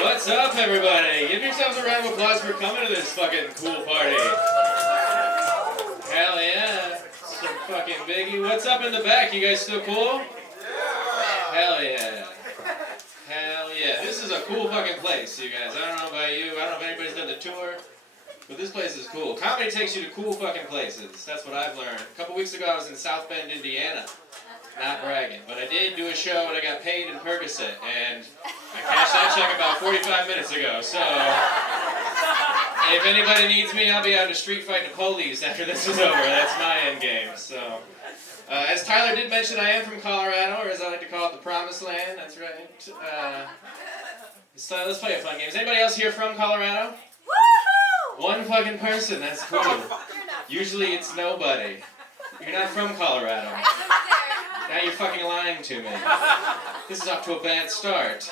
What's up, everybody? Give yourselves a round of applause for coming to this fucking cool party. Hell yeah. Some fucking biggie. What's up in the back? You guys still cool? Hell yeah. Hell yeah. This is a cool fucking place, you guys. I don't know about you. I don't know if anybody's done the tour. But this place is cool. Comedy takes you to cool fucking places. That's what I've learned. A couple weeks ago I was in South Bend, Indiana. Not bragging. But I did do a show and I got paid in Percocet. And I cashed that check about 45 minutes ago. So if anybody needs me, I'll be out in the street fighting the police after this is over. That's my end game. So as Tyler did mention, I am from Colorado, or as I like to call it, the Promised Land. That's right. So let's play a fun game. Is anybody else here from Colorado? One fucking person, that's cool. Usually it's nobody. You're not from Colorado. Now you're fucking lying to me. This is off to a bad start.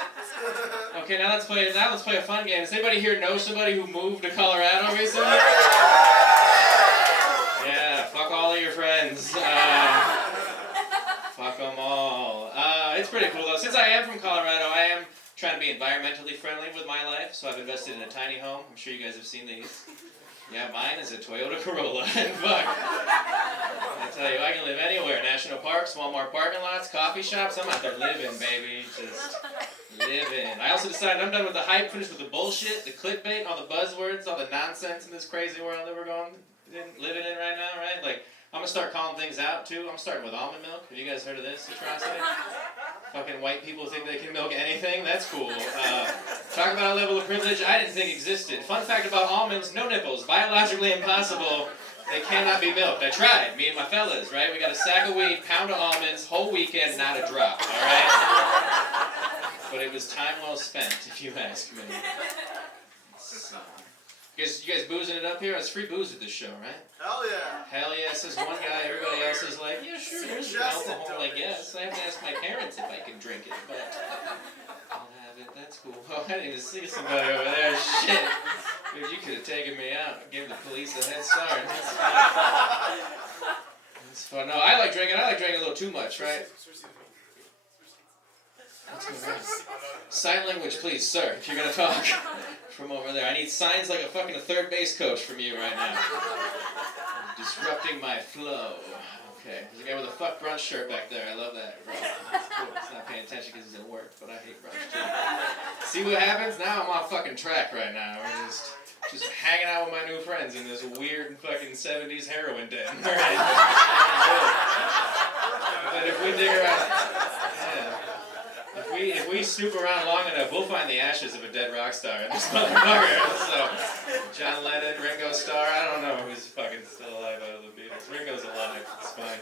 Okay, now let's play a fun game. Does anybody here know somebody who moved to Colorado recently? Yeah, fuck all of your friends. Fuck them all. It's pretty cool though. Since I am from Colorado, I am trying to be environmentally friendly with my life, so I've invested in a tiny home. I'm sure you guys have seen these. Yeah, mine is a Toyota Corolla, and fuck. I tell you, I can live anywhere. National parks, Walmart parking lots, coffee shops. I'm out there living, baby. Just living. I also decided I'm done with the hype, finished with the bullshit, the clickbait, all the buzzwords, all the nonsense in this crazy world that we're living in right now, right? Like, I'm gonna start calling things out, too. I'm starting with almond milk. Have you guys heard of this atrocity? Fucking white people think they can milk anything. That's cool. Talk about a level of privilege I didn't think existed. Fun fact about almonds, no nipples. Biologically impossible. They cannot be milked. I tried. Me and my fellas, right? We got a sack of weed, pound of almonds, whole weekend, not a drop. All right? But it was time well spent, if you ask me. So. You guys boozing it up here? It's free booze at this show, right? Hell yeah. Hell yeah, says one guy. Everybody else is like, yeah, sure, there's alcohol, I guess. I have to ask my parents if I can drink it, but I'll have it. That's cool. Oh, I didn't even see somebody over there. Shit. Dude, you could have taken me out and gave the police a head start. That's fun. That's fun. No, I like drinking. I like drinking a little too much, right? Sign language, please, sir, if you're going to talk from over there. I need signs like a third base coach from you right now. Disrupting my flow. Okay, there's a guy with a fuck brunch shirt back there. I love that, bro. That's cool. He's not paying attention because he's at work, but I hate brunch too. See what happens? Now I'm on fucking track right now. We're just hanging out with my new friends in this weird fucking 70s heroin den. Right? But if we dig around... Yeah. If we snoop around long enough, we'll find the ashes of a dead rock star in this motherfucker. So, John Lennon, Ringo Starr, I don't know who's fucking still alive out of the Beatles. Ringo's alive, it's fine.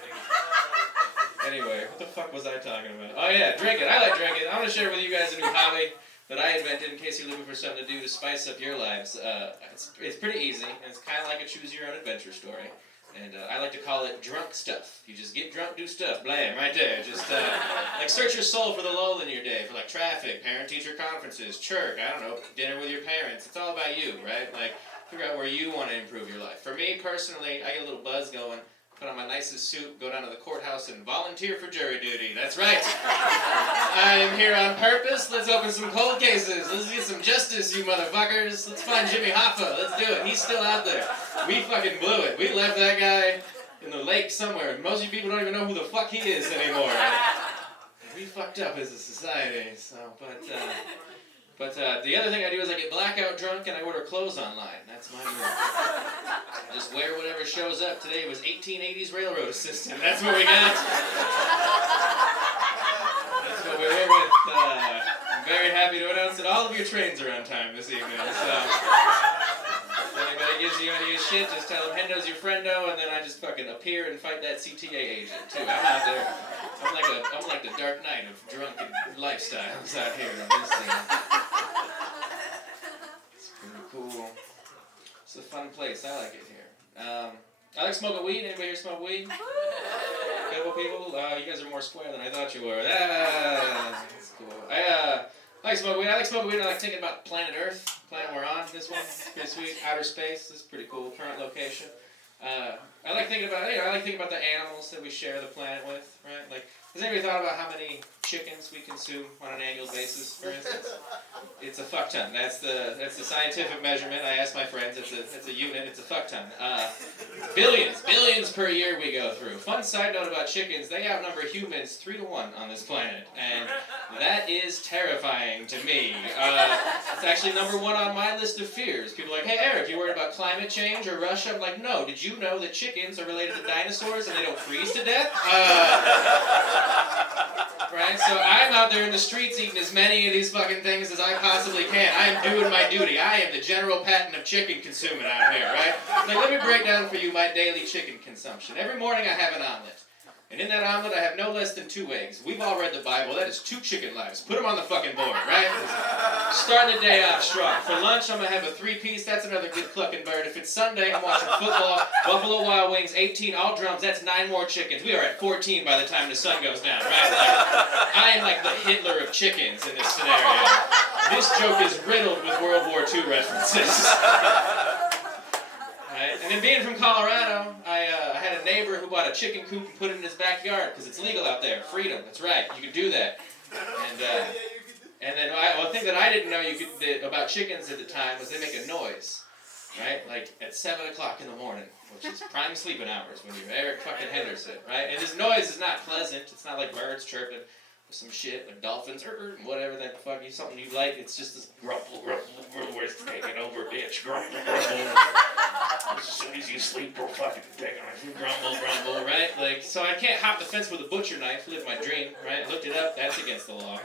Anyway, what the fuck was I talking about? Oh yeah, drinking. I like drinking. I'm going to share with you guys a new hobby that I invented in case you're looking for something to do to spice up your lives. It's pretty easy, and it's kind of like a choose-your-own-adventure story. And I like to call it drunk stuff. You just get drunk, do stuff. Blam, right there. Just like search your soul for the lull in your day, for like traffic, parent-teacher conferences, church, I don't know, dinner with your parents. It's all about you, right? Like figure out where you want to improve your life. For me personally, I get a little buzz going, put on my nicest suit, go down to the courthouse and volunteer for jury duty. That's right. I am here on purpose. Let's open some cold cases. Let's get some justice, you motherfuckers. Let's find Jimmy Hoffa. Let's do it. He's still out there. We fucking blew it. We left that guy in the lake somewhere. Most of you people don't even know who the fuck he is anymore. We fucked up as a society. So, but the other thing I do is I get blackout drunk and I order clothes online. That's my move. Just wear whatever shows up. Today was 1880s railroad assistant. That's what we got. That's what we're here with. I'm very happy to announce that all of your trains are on time this evening. So if anybody gives you any shit, just tell them Hendo's your friendo, and then I just fucking appear and fight that CTA agent too. I'm out there. I'm like the Dark Knight of drunken lifestyles out here on this thing. It's pretty cool. It's a fun place. I like it here. I like smoking weed. Anybody here smoke weed? Couple people. You guys are more square than I thought you were. That's cool. I like smoking weed. I like thinking about planet Earth, planet we're on. This one, pretty sweet. Outer space. This is pretty cool. Current location. I like thinking about the animals that we share the planet with, right? Like, has anybody thought about how many chickens we consume on an annual basis, for instance? It's a fuck ton. That's the scientific measurement. I asked my friends. It's a unit. It's a fuck ton. Billions per year we go through. Fun side note about chickens: they outnumber humans 3-1 on this planet, and that is terrifying to me. It's actually number one on my list of fears. People are like, hey Eric, you worried about climate change or Russia? I'm like, no. Did you know that chickens are related to dinosaurs and they don't freeze to death? Right? So I'm out there in the streets eating as many of these fucking things as I possibly can. I am doing my duty. I am the General Patton of chicken consuming out here, right? Like, let me break down for you my daily chicken consumption. Every morning I have an omelet. And in that omelet I have no less than 2 eggs. We've all read the Bible. That is 2 chicken lives. Put them on the fucking board, right? Starting the day off strong. For lunch I'm going to have a 3-piece. That's another good clucking bird. If it's Sunday, I'm watching football. Buffalo Wild Wings, 18 all drums. That's 9 more chickens. We are at 14 by the time the sun goes down, right? Like, I am like the Hitler of chickens in this scenario. This joke is riddled with World War II references. Right? And then being from Colorado, I had a neighbor who bought a chicken coop and put it in his backyard because it's legal out there. Freedom. That's right. You can do that. And then one thing that I didn't know about chickens at the time was they make a noise, right? Like at 7 o'clock in the morning, which is prime sleeping hours when you're Eric fucking Henderson, right? And this noise is not pleasant. It's not like birds chirping or some shit, like dolphins or whatever that fuck you, something you like. It's just this grumble, we're taking over, bitch, grumble. As soon as you sleep, we're fucking taking over, grumble, right? Like, so I can't hop the fence with a butcher knife, live my dream, right? I looked it up, that's against the law.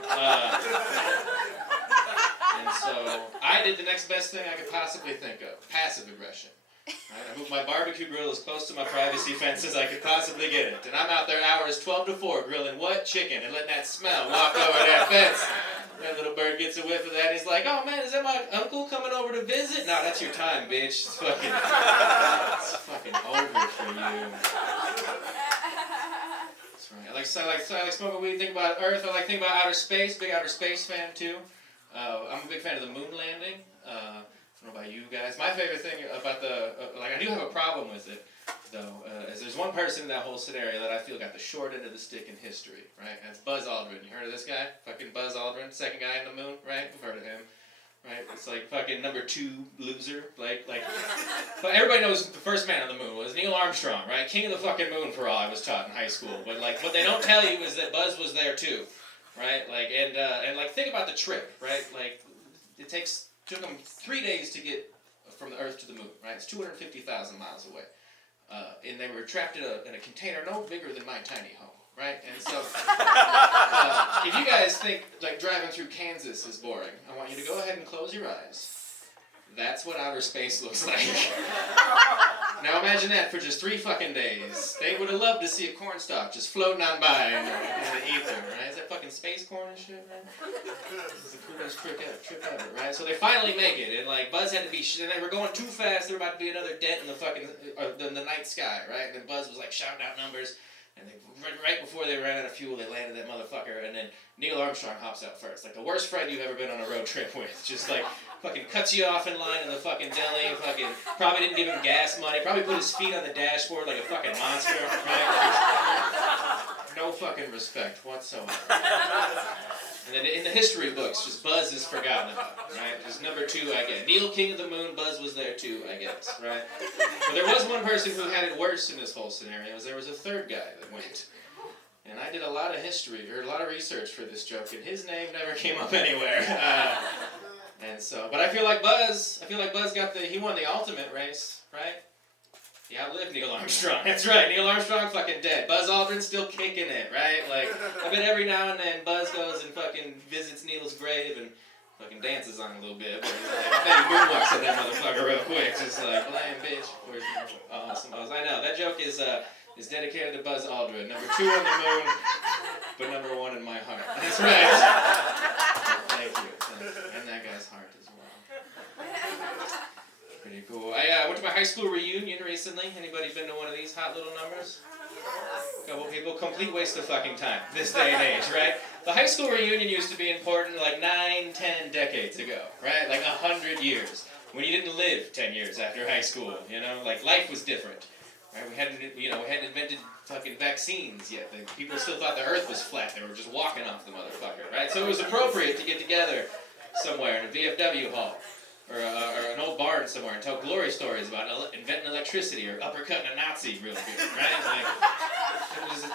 And so I did the next best thing I could possibly think of, passive aggression. Right? I moved my barbecue grill as close to my privacy fence as I could possibly get it. And I'm out there hours 12 to 4 grilling what? Chicken, and letting that smell walk over that fence. That little bird gets a whiff of that. He's like, oh man, is that my uncle coming over to visit? No, that's your time, bitch. It's fucking over for you. That's right. I like smoking weed, think about Earth. I like thinking about outer space. Big outer space fan too. I'm a big fan of the moon landing. I don't know about you guys. My favorite thing about I do have a problem with it, though, is there's one person in that whole scenario that I feel got the short end of the stick in history, right? And it's Buzz Aldrin. You heard of this guy? Fucking Buzz Aldrin, second guy in the moon, right? We've heard of him, right? It's like fucking number 2 loser, like. But everybody knows the first man on the moon was Neil Armstrong, right? King of the fucking moon for all I was taught in high school. But like, what they don't tell you is that Buzz was there too, right? Like, and like, think about the trip, right? Like, took them 3 days to get from the Earth to the moon, right? It's 250,000 miles away. And they were trapped in a container no bigger than my tiny home, right? And so, if you guys think like driving through Kansas is boring, I want you to go ahead and close your eyes. That's what outer space looks like. Now imagine that for just 3 fucking days. They would have loved to see a cornstalk just floating on by in the ether, right? Is that fucking space corn and shit, right? It's the coolest trip ever, right? So they finally make it, and like Buzz had to be, and they were going too fast. There were about to be another dent in the fucking the night sky, right? And then Buzz was like shouting out numbers, and right before they ran out of fuel, they landed that motherfucker, and then Neil Armstrong hops out first, like the worst friend you've ever been on a road trip with, just like. Fucking cuts you off in line in the fucking deli, fucking probably didn't give him gas money, probably put his feet on the dashboard like a fucking monster, right? No fucking respect whatsoever. And then in the history books, just Buzz is forgotten about, right? Just number 2 I get. Neil, King of the Moon, Buzz was there too, I guess, right? But there was one person who had it worse in this whole scenario, there was a third guy that went. And I did a lot of a lot of research for this joke, and his name never came up anywhere. And so, but I feel like Buzz he won the ultimate race, right? He outlived Neil Armstrong. That's right, Neil Armstrong fucking dead. Buzz Aldrin's still kicking it, right? Like, I bet every now and then Buzz goes and fucking visits Neil's grave and fucking dances on it a little bit. But I bet he moonwalks at that motherfucker real quick. Just like, lame bitch. Awesome. I know, that joke is dedicated to Buzz Aldrin. Number 2 on the moon, but number 1 in my heart. That's right. Thank you. And that guy's heart as well. Pretty cool. I went to my high school reunion recently. Anybody been to one of these hot little numbers? A couple people. Complete waste of fucking time. This day and age, right? The high school reunion used to be important like 9, 10 decades ago, right? Like 100 years. When you didn't live 10 years after high school, you know? Like life was different. Right? We hadn't invented fucking vaccines yet. People still thought the Earth was flat. They were just walking off the motherfucker, right? So it was appropriate to get together somewhere in a VFW hall or an old barn somewhere and tell glory stories about inventing electricity or uppercutting a Nazi real good, right? Like,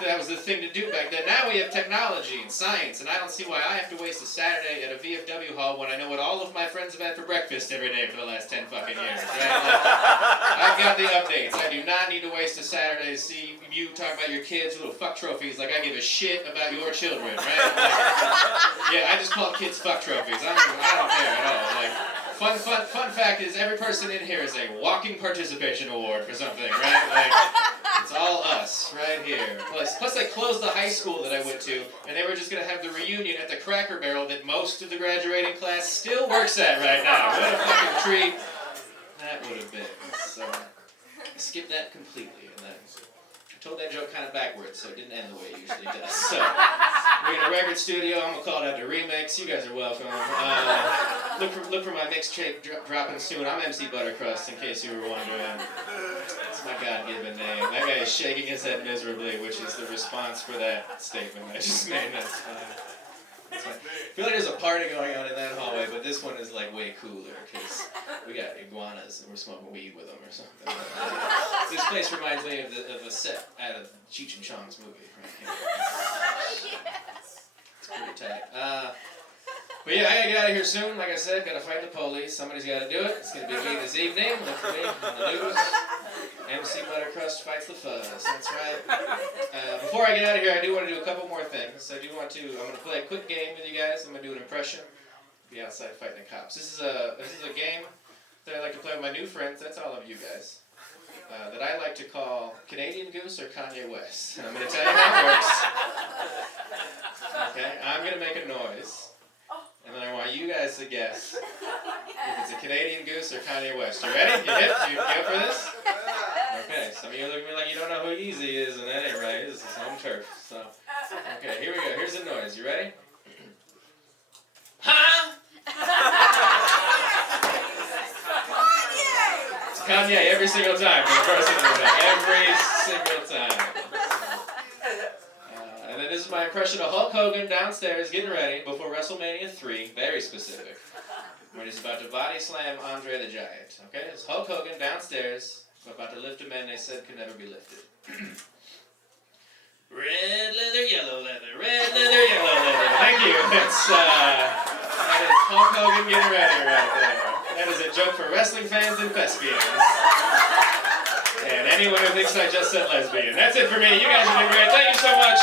that was the thing to do back then. Now we have technology and science, and I don't see why I have to waste a Saturday at a VFW hall when I know what all of my friends have had for breakfast every day for the last 10 fucking years, right? Like, I've got the updates. I do not need to waste a Saturday to see you talk about your kids' little fuck trophies like I give a shit about your children, right? Like, yeah, I just call kids fuck trophies. I don't care at all. Like, fun fact is every person in here is a walking participation award for something, right? Like, it's all us, right here. Plus they closed the high school that I went to, and they were just going to have the reunion at the Cracker Barrel that most of the graduating class still works at right now. What a fucking treat that would have been. So, I skipped that completely, and then I told that joke kind of backwards, so it didn't end the way it usually does. So, we're in a record studio. I'm going to call it out to Remix. You guys are welcome. Look for my mixtape dropping soon. I'm MC Buttercrust, in case you were wondering. It's my God-given name. That guy is shaking his head miserably, which is the response for that statement I just made. That's fine. I feel like there's a party going on in that hallway, but this one is like way cooler because we got iguanas and we're smoking weed with them or something. This place reminds me of a set out of Cheech and Chong's movie. Right? It's pretty tight. But yeah, I gotta get out of here soon. Like I said, gotta fight the police. Somebody's gotta do it. It's gonna be me this evening. Look for me on the news. MC Buttercrust fights the fuzz. That's right. Before I get out of here, I do want to do a couple more things. I'm gonna play a quick game with you guys. I'm gonna do an impression. Be outside fighting the cops. This is a game that I like to play with my new friends. That's all of you guys. That I like to call Canadian Goose or Kanye West. And I'm gonna tell you how it works. Okay, I'm gonna make a noise. And then I want you guys to guess if it's a Canadian Goose or Kanye West. You ready? You hip? You up for this? Okay, some of you look at me like you don't know who Easy is, and that ain't right. This is home turf. So, okay, here we go. Here's the noise. You ready? Huh? It's Kanye every single time for the first interview. Every single time. And then this is my impression of Hulk Hogan downstairs getting ready before WrestleMania 3. Very specific. When he's about to body slam Andre the Giant. Okay, it's Hulk Hogan downstairs. About to lift a man they said could never be lifted. Red leather, yellow leather, red leather, yellow leather. Thank you. That is Hulk Hogan getting ready right there. That is a joke for wrestling fans and thespians. And anyone who thinks I just said lesbian. That's it for me. You guys have been great. Thank you so much.